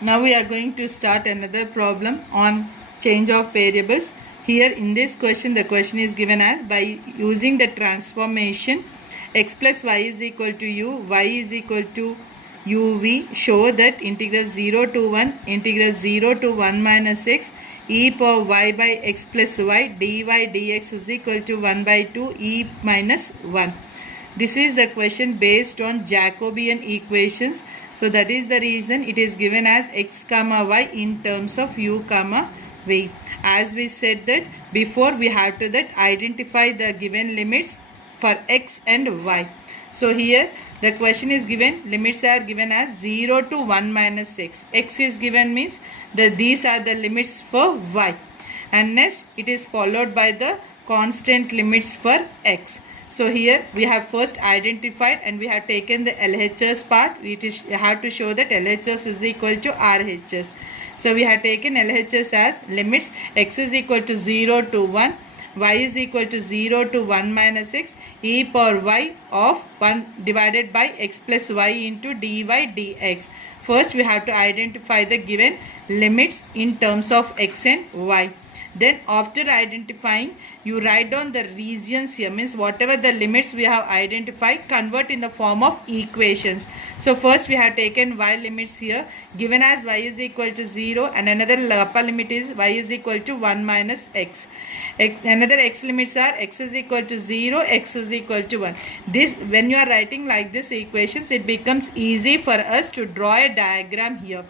Now we are going to start another problem on change of variables. Here in this question, the question is given as by using the transformation x plus y is equal to u, y is equal to uv, show that integral 0 to 1, integral 0 to 1 minus x, e power y by x plus y, dy dx is equal to 1 by 2 e minus 1. This is the question based on Jacobian equations. So that is the reason it is given as x comma y in terms of u comma v. As we said that before, we have to that identify the given limits for x and y. So here the question is given, limits are given as 0 to 1 minus x. X is given means that these are the limits for y. And next it is followed by the constant limits for x. So here we have first identified and we have taken the LHS part. You have to show that LHS is equal to RHS. So we have taken LHS as limits x is equal to 0 to 1, y is equal to 0 to 1 minus x, e power y of 1 divided by x plus y into dy dx. First we have to identify the given limits in terms of x and y. Then after identifying, you write down the regions here, means whatever the limits we have identified, convert in the form of equations. So first we have taken y limits here given as y is equal to 0 and another upper limit is y is equal to 1 minus x. Another x limits are x is equal to 0, x is equal to 1. This, when you are writing like this equations, it becomes easy for us to draw a diagram here.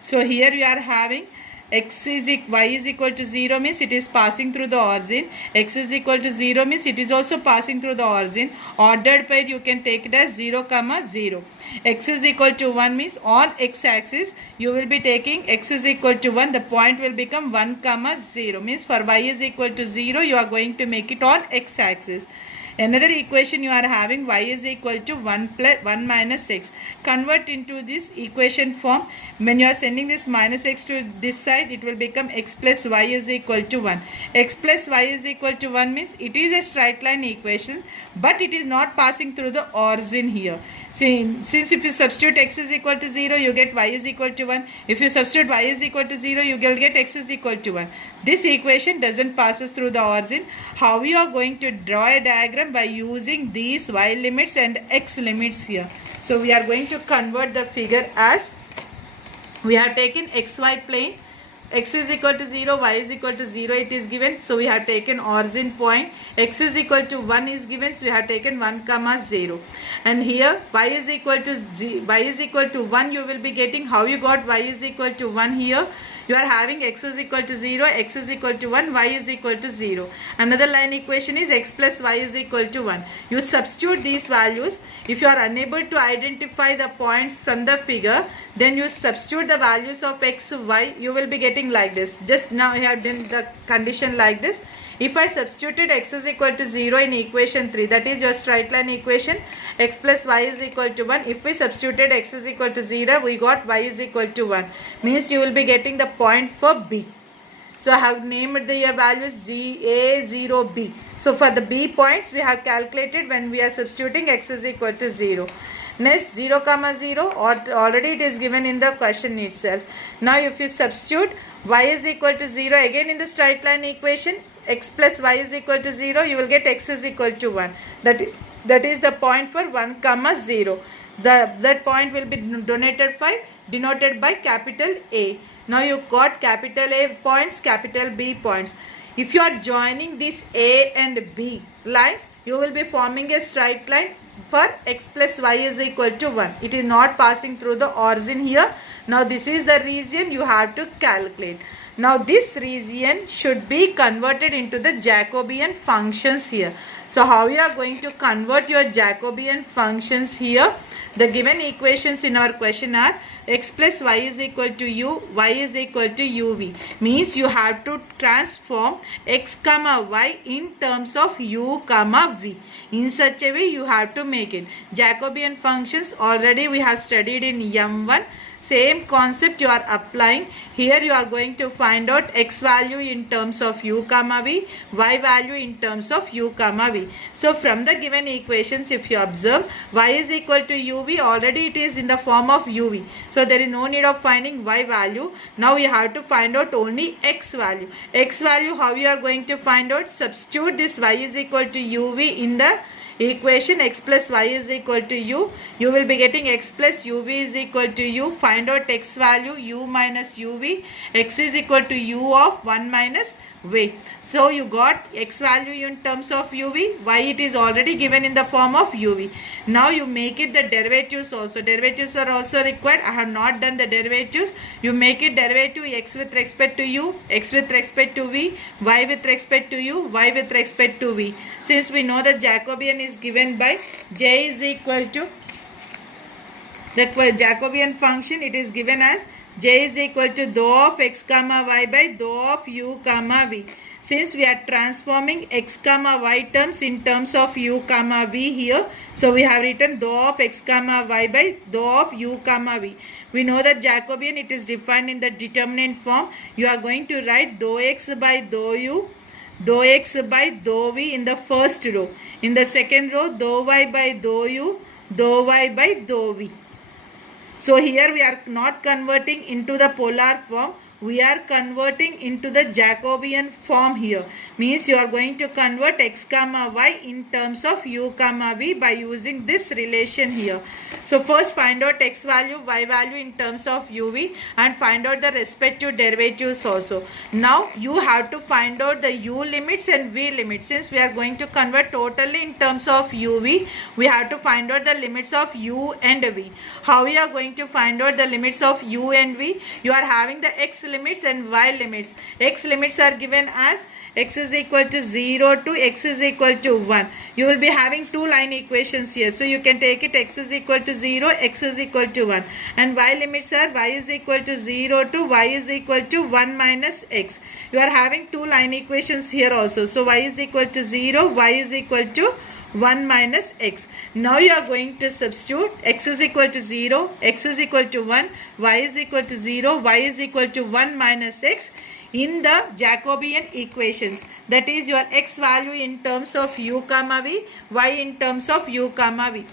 So here we are having y is equal to 0 means it is passing through the origin, x is equal to 0 means it is also passing through the origin. Ordered pair you can take it as 0 comma 0. X is equal to 1 means on x axis you will be taking x is equal to 1, the point will become 1 comma 0, means for y is equal to 0 you are going to make it on x axis. Another equation you are having y is equal to 1 minus x. Convert into this equation form. When you are sending this minus x to this side, it will become x plus y is equal to 1. X plus y is equal to 1 means it is a straight line equation, but it is not passing through the origin here. Since if you substitute x is equal to 0, you get y is equal to 1. If you substitute y is equal to 0, you will get x is equal to 1. This equation doesn't pass through the origin. How we are going to draw a diagram? By using these y limits and x limits here. So we are going to convert the figure as we have taken xy plane, x is equal to 0, y is equal to 0 it is given. So we have taken origin point, x is equal to 1 is given, so we have taken 1 comma 0. And here y is equal to 1 you will be getting. How you got y is equal to 1 here? You are having x is equal to 0, x is equal to 1, y is equal to 0. Another line equation is x plus y is equal to 1. You substitute these values. If you are unable to identify the points from the figure, then you substitute the values of x, y, you will be getting like this. Just now I have done the condition like this. If I substituted x is equal to 0 in equation 3, that is your straight line equation, x plus y is equal to 1. If we substituted x is equal to 0, we got y is equal to 1. Means you will be getting the point for B. So I have named the values G, A, 0, B. So for the B points, we have calculated when we are substituting x is equal to 0. Next 0 comma 0, already it is given in the question itself. Now if you substitute y is equal to 0 again in the straight line equation, x plus y is equal to 0, you will get x is equal to 1. That is the point for 1 comma 0. That point will be denoted by capital A. Now you got capital A points, capital B points. If you are joining these A and B lines, you will be forming a straight line for x plus y is equal to 1. It is not passing through the origin here. Now this is the region you have to calculate. Now this region should be converted into the Jacobian functions here. So how you are going to convert your Jacobian functions here? The given equations in our question are x plus y is equal to u, y is equal to uv. Means you have to transform x comma y in terms of u comma v. In such a way you have to make it. Jacobian functions already we have studied in M1. same concept you are applying. Here you are going to find out x value in terms of u comma v, y value in terms of u comma v. So from the given equations, if you observe, y is equal to uv, already it is in the form of uv. So there is no need of finding y value. Now we have to find out only x value. X value, how you are going to find out? Substitute this y is equal to uv in the equation x plus y is equal to u. You will be getting x plus uv is equal to u. Find out x value, u minus uv. X is equal to u of 1 minus v. So you got x value in terms of uv, y it is already given in the form of uv. Now you make it the derivatives also. Derivatives are also required. I have not done the derivatives. You make it derivative x with respect to u, x with respect to v, y with respect to u, y with respect to v. Since we know that Jacobian is given by j is equal to the Jacobian function, it is given as j is equal to dou of x comma y by dou of u comma v. Since we are transforming x comma y terms in terms of u comma v here, so we have written dou of x comma y by dou of u comma v. We know that Jacobian, it is defined in the determinant form. You are going to write dou x by dou u, dou x by dou v in the first row. In the second row, dou y by dou u, dou y by dou v. So here we are not converting into the polar form. We are converting into the Jacobian form here. Means you are going to convert x comma y in terms of u comma v by using this relation here. So first find out x value, y value in terms of uv and find out the respective derivatives also. Now you have to find out the u limits and v limits. Since we are going to convert totally in terms of uv, we have to find out the limits of u and v. How we are going to find out the limits of u and v? You are having the x limits and y limits. X limits are given as x is equal to 0 to x is equal to 1. You will be having two line equations here. So you can take it x is equal to 0, x is equal to 1. And y limits are y is equal to 0 to y is equal to 1 minus x. You are having two line equations here also. So y is equal to 0, y is equal to 1 minus x. Now you are going to substitute x is equal to 0, x is equal to 1, y is equal to 0, y is equal to 1 minus x in the Jacobian equations. That is your x value in terms of u comma v, y in terms of u comma v.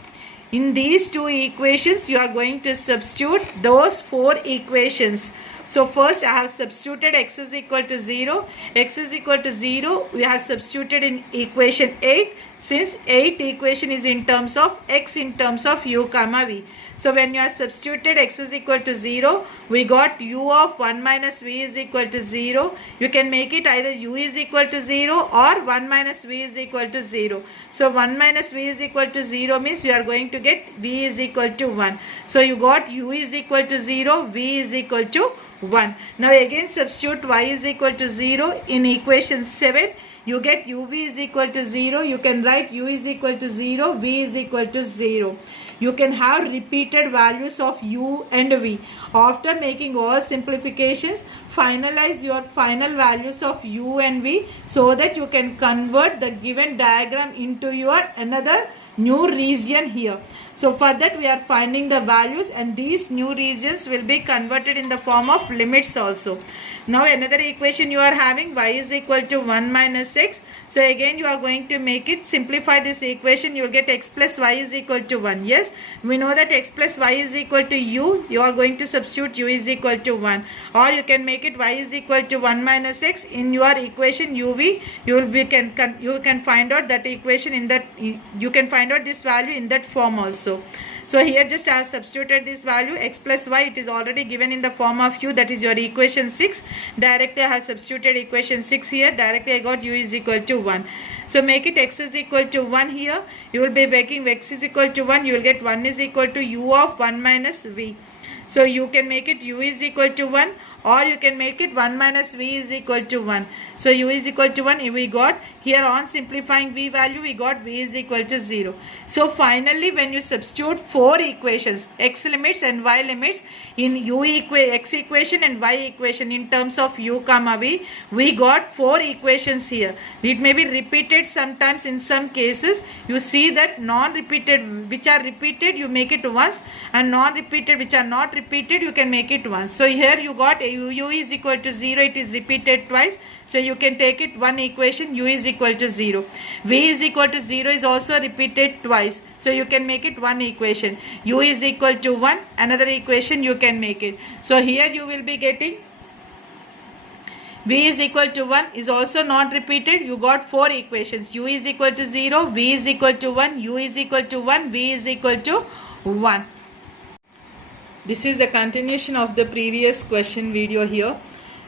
In these two equations, you are going to substitute those four equations. So first I have substituted x is equal to 0. X is equal to 0. We have substituted in equation 8. Since 8 equation is in terms of x in terms of u comma v. So when you have substituted x is equal to 0, we got u of 1 minus v is equal to 0. You can make it either u is equal to 0 or 1 minus v is equal to 0. So 1 minus v is equal to 0 means you are going to get v is equal to 1. So you got u is equal to 0, v is equal to 1. Now again substitute y is equal to 0 in equation 7. You get uv is equal to 0. You can write u is equal to 0, v is equal to 0. You can have repeated values of u and v. After making all simplifications, finalize your final values of u and v so that you can convert the given diagram into your another new region here. So for that we are finding the values and these new regions will be converted in the form of limits also. Now another equation you are having y is equal to 1 minus x. So again you are going to make it simplify this equation. You will get x plus y is equal to 1. Yes, we know that x plus y is equal to u. You are going to substitute u is equal to 1. Or you can make it y is equal to 1 minus x. In your equation uv, you can find out that equation in that, you can find out this value in that form also. So here just I have substituted this value x plus y. It is already given in the form of u, that is your equation 6. Directly I have substituted equation 6 here. Directly I got u is equal to 1. So make it x is equal to 1 here. You will be making x is equal to 1. You will get 1 is equal to u of 1 minus v. So you can make it u is equal to 1 or you can make it 1 minus v is equal to 1. So u is equal to 1, we got here on simplifying v value, we got v is equal to 0. So finally when you substitute 4 equations, x limits and y limits in x equation and y equation in terms of u comma v, we got 4 equations here. It may be repeated sometimes in some cases. You see that non-repeated, which are repeated, you make it once, and non-repeated, which are not repeated, you can make it once. So here you got u is equal to 0, it is repeated twice, so you can take it one equation, u is equal to 0. V is equal to 0 is also repeated twice, so you can make it one equation. U is equal to 1, another equation you can make it. So here you will be getting v is equal to 1 is also not repeated. You got 4 equations. U is equal to 0, v is equal to 1, u is equal to 1, v is equal to 1. This is the continuation of the previous question video here.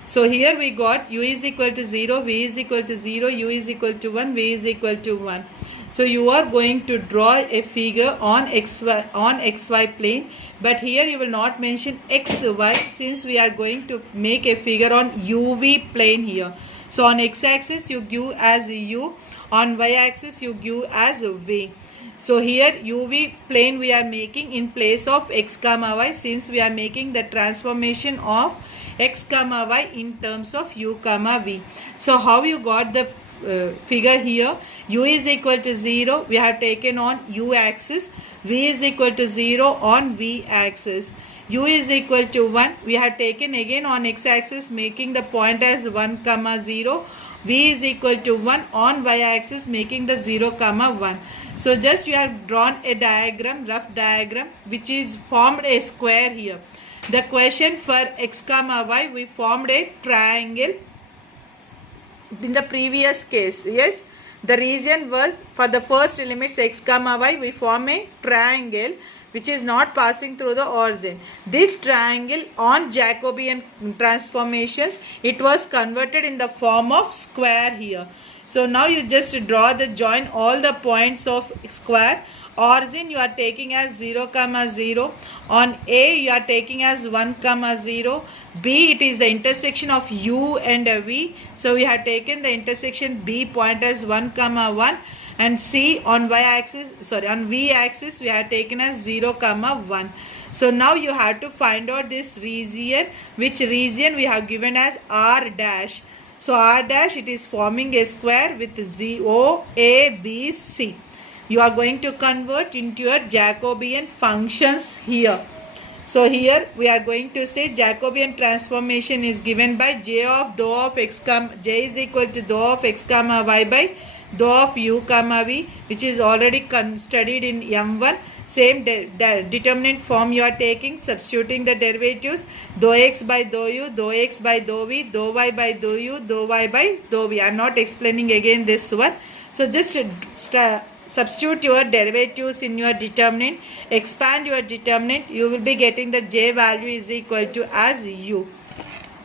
So here we got u is equal to 0, v is equal to 0, u is equal to 1, v is equal to 1. So you are going to draw a figure on xy plane, but here you will not mention xy since we are going to make a figure on uv plane here. So on x-axis you give as u, on y-axis you give as v. So here uv plane we are making in place of x comma y, since we are making the transformation of x comma y in terms of u comma v. So how you got the figure here? U is equal to 0, we have taken on u axis, v is equal to 0 on v axis, u is equal to 1, we have taken again on x axis making the point as 1 comma 0, v is equal to 1 on y axis making the 0 comma 1. So just we have drawn a diagram, rough diagram, which is formed a square here. The question for x comma y, we formed a triangle in the previous case. Yes, the reason was for the first limits x comma y, we form a triangle which is not passing through the origin. This triangle on Jacobian transformations, it was converted in the form of square here. So now you just draw the join all the points of square. Origin you are taking as 0 comma 0, on A you are taking as 1 comma 0, B it is the intersection of U and V, so we have taken the intersection B point as 1 comma 1, and C on V axis we have taken as 0 comma 1. So now you have to find out this region, which region we have given as R dash. So R dash, it is forming a square with O, A, B, C. You are going to convert into your Jacobian functions here. So here we are going to say Jacobian transformation is given by J of dou of x comma, J is equal to dou of x comma y by dou of u comma v, which is already studied in M1. Same determinant form you are taking, substituting the derivatives, dou x by dou u, dou x by dou v, dou y by dou u, dou y by dou v. I am not explaining again this one. So just substitute your derivatives in your determinant, expand your determinant, you will be getting the j value is equal to as u.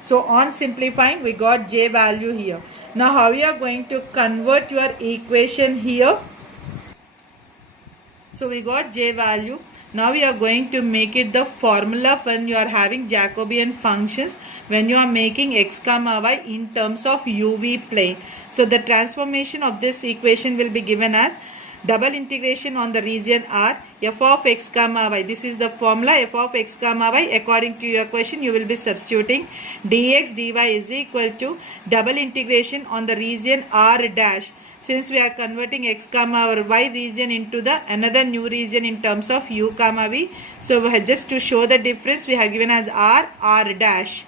So on simplifying, we got j value here. Now how you are going to convert your equation here? So we got j value. Now we are going to make it the formula when you are having Jacobian functions, when you are making x comma y in terms of uv plane. So the transformation of this equation will be given as double integration on the region R, f of x comma y. This is the formula, f of x comma y. According to your question, you will be substituting dx dy is equal to double integration on the region R dash. Since we are converting x comma y region into the another new region in terms of u comma v, so we have just to show the difference, we have given as R dash.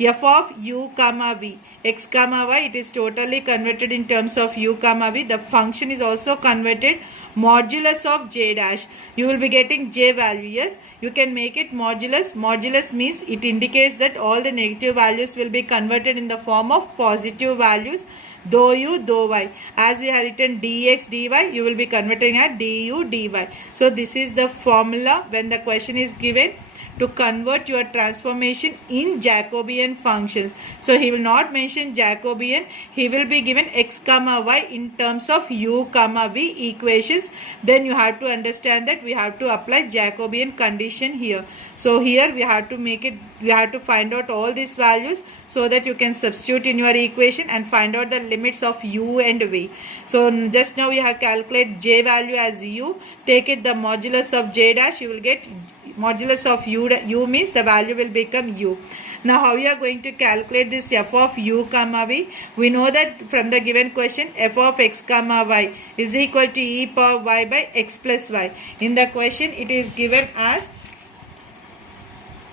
F of u comma v, x comma y, it is totally converted in terms of u comma v. The function is also converted modulus of j dash. You will be getting j value. Yes, you can make it modulus. Modulus means it indicates that all the negative values will be converted in the form of positive values. Dou u, dou y. As we have written dx, dy, you will be converting at du, dy. So this is the formula when the question is given to convert your transformation in Jacobian functions. So he will not mention Jacobian, he will be given x comma y in terms of u comma v equations. Then you have to understand that we have to apply Jacobian condition here. So here we have to make it you have to find out all these values so that you can substitute in your equation and find out the limits of u and v. So just now we have calculated j value as u. Take it the modulus of j dash, you will get modulus of u means the value will become u. Now how you are going to calculate this f of u comma v? We know that from the given question f of x comma y is equal to e power y by x plus y. In the question it is given as,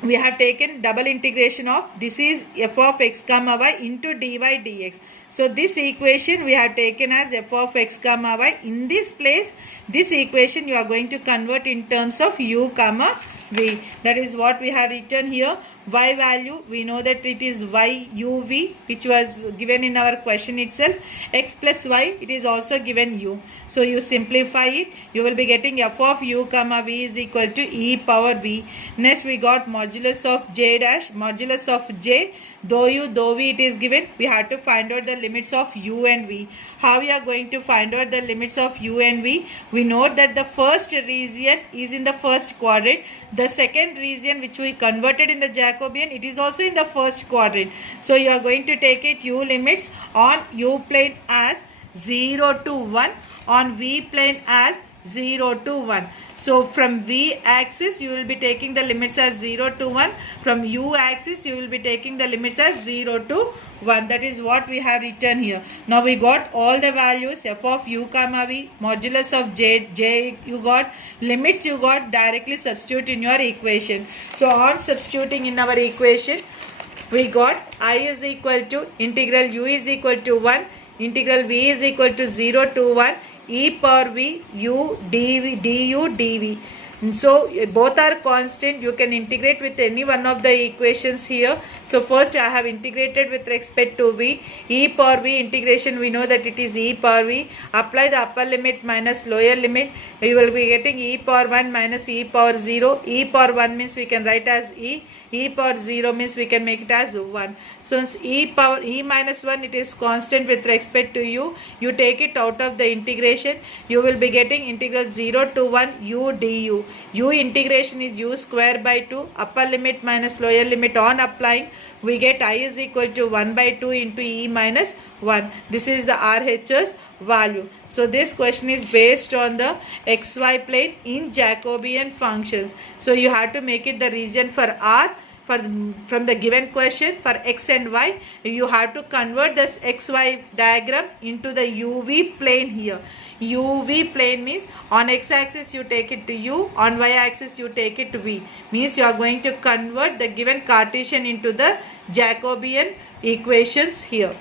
we have taken double integration of, this is f of x comma y into dy dx. So this equation we have taken as f of x comma y. In this place, this equation you are going to convert in terms of u comma v. That is what we have written here. Y value, we know that it is y u v, which was given in our question itself. X plus y, it is also given u. So you simplify it, you will be getting f of u comma v is equal to e power v. Next we got modulus of j dash, modulus of j, though u though v it is given. We have to find out the limits of u and v. How we are going to find out the limits of u and v? We note that the first region is in the first quadrant. The second region which we converted in the Jacobian, it is also in the first quadrant. So you are going to take it u limits on u plane as 0 to 1, on v plane as 0 to 1. So from v axis you will be taking the limits as 0 to 1. From u axis you will be taking the limits as 0 to 1. That is what we have written here. Now we got all the values, f of u comma v, modulus of j you got, limits you got, directly substitute in your equation. So on substituting in our equation, we got I is equal to integral u is equal to 1, integral v is equal to 0 to 1, e power v u du dv. So both are constant. You can integrate with any one of the equations here. So first I have integrated with respect to v. E power v integration, we know that it is e power v. Apply the upper limit minus lower limit. We will be getting e power 1 minus e power 0. E power 1 means we can write as e. E power 0 means we can make it as 1. So since e minus 1 it is constant with respect to u, you take it out of the integration. You will be getting integral 0 to 1 u du. U integration is u square by 2, upper limit minus lower limit. On applying, we get I is equal to 1 by 2 into e minus 1. This is the RHS value. So this question is based on the xy plane in Jacobian functions. So you have to make it the region for R. From the given question for x and y, you have to convert this xy diagram into the uv plane here. uv plane means on x axis you take it to u, on y axis you take it to v. Means you are going to convert the given Cartesian into the Jacobian equations here.